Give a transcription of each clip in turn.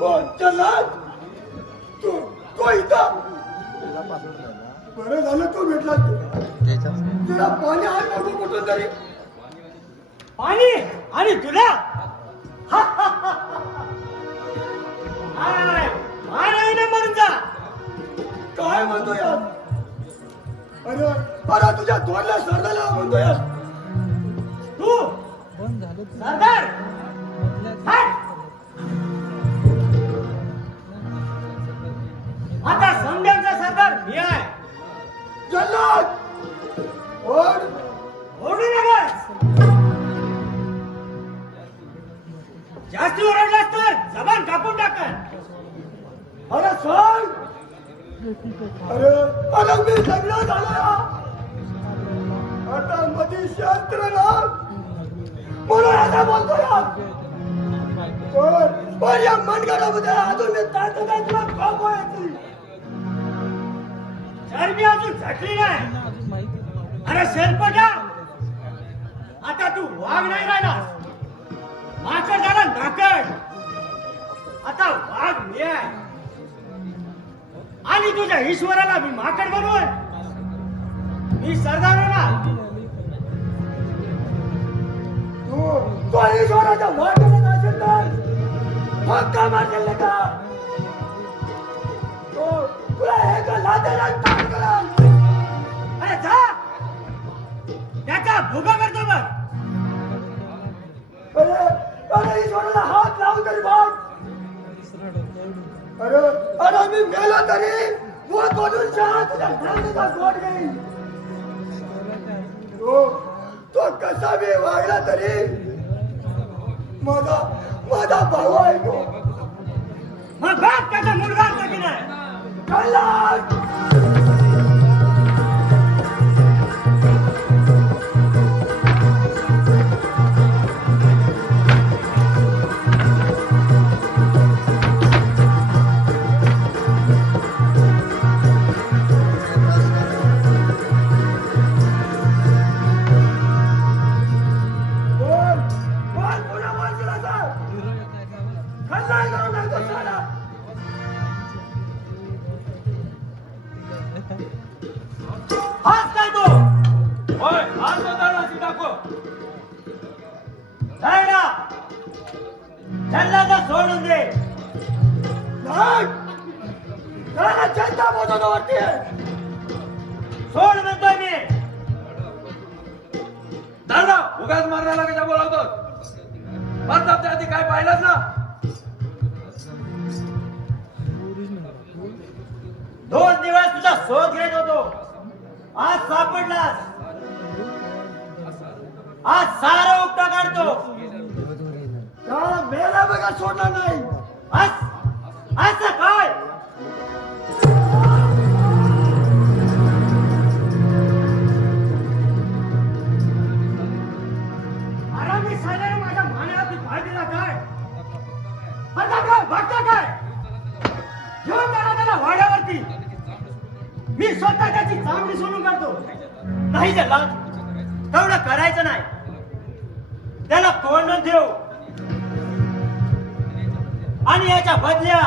चला तू तो इथं बरं झालं तू भेटला तुला पाणी आहे बघू कुठून तरी पाणी आणि तुला मरून जा काय म्हणतो यार अरे अरे तुझ्या तोंडला सरदाला म्हणतो यार तू सरदार आता समजांचा सरदार मी आहे जल्लाद ओढ ओढू नका जास्ती ओरडलास तर जबान कापून टाकन अरे सांग अरे अरे मी लग्न झालं आता मध्ये शास्त्र ना म्हणून आता बोलतो पण या मनगडामध्ये अजून मी ताचं काय तुला काम व्हायची चरबी अजून झटली नाही अरे शेरपटा आता तू वाघ नाही राहिला माकड झाला नाकड आता वाघ मी आहे आणि तुझ्या ईश्वराला मी माकड बनवून मी सरदार होणार तो ईश्वराच्या वाटेला असेल तर मग का मारशील का तो तुला हे का लादेला काम करा अरे जा त्याचा भुगा करतो बघ अरे अरे ईश्वराला हात लावून तरी बघ अरे अरे मी मेलो तरी वो बोलून शहा तुझ्या घराचा गोड घेईल तो कसा बी वागला तरी माझा माझा भाऊ आहे तो मग बाप त्याचा मुलगा असतो की नाही कल्लाच हात काय तो होय हात बदलण्याची दाखव जायला जल्लादा सोडून दे नाही त्याला जनता बोलतो वाटते सोड म्हणतोय मी दादा उगाच मारण्याला कशा बोलावतो मरतात त्या आधी काय पाहिलंच ना 2 दिवस तुझा शोध घेत होतो आज सापडलास आज सारा उपटा काढतो त्याला मेला बघा सोडणार नाही आज असं काय अरे मी साल्याने माझ्या मानेवरती पाय दिला काय बघा काय बघता काय घेऊन जाणार त्याला वाड्यावरती मी स्वतः त्याची चामडी सोडून काढतो नाही त्याला तेवढं करायचं नाही त्याला तोंडून ठेव आणि याच्या बदल्या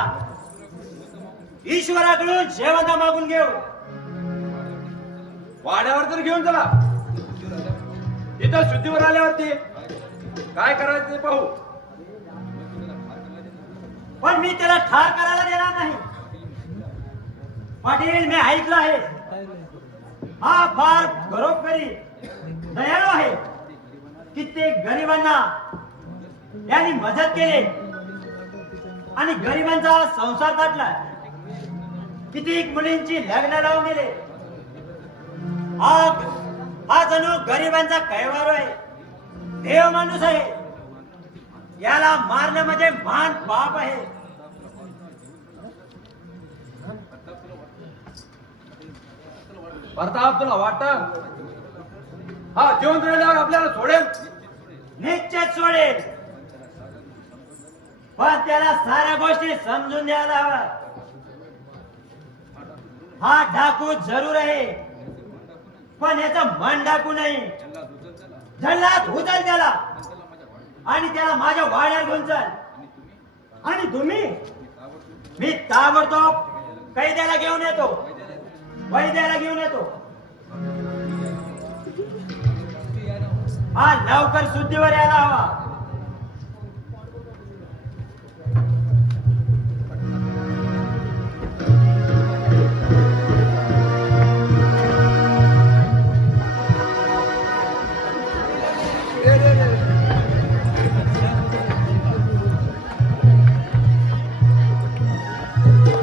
ईश्वराकडून शेवंता मागून घेऊ वाड्यावर तर घेऊन चला इथं शुद्धीवर आल्यावरती काय करायचं ते पाहू पण मी त्याला ठार करायला देणार नाही पाटील मी ऐकलं आहे हा फार घरोघरी दयाळू आहे कित्येक गरिबांना यांनी मदत केली आणि गरिबांचा संसार काढला कित्येक मुलींची लग्न लावून दिले हा जणू गरिबांचा कैवार आहे देव माणूस आहे याला मारणं म्हणजे महान पाप आहे प्रताप तुला वाटत हा जेवण राहिल्यावर आपल्याला सोडेल निश्चित सोडेल पण त्याला साऱ्या गोष्टी समजून द्यायला हव्या हा डाकू जरूर आहे पण याचं मन डाकू नाही जल्लाद उचल त्याला आणि त्याला माझ्या वाड्यात घेऊन चल आणि तुम्ही? मी ताबडतोब कैद्याला घेऊन येतो, वैद्याला घेऊन येतो. हा लवकर शुद्धीवर यायला हवा. रे, रे, रे.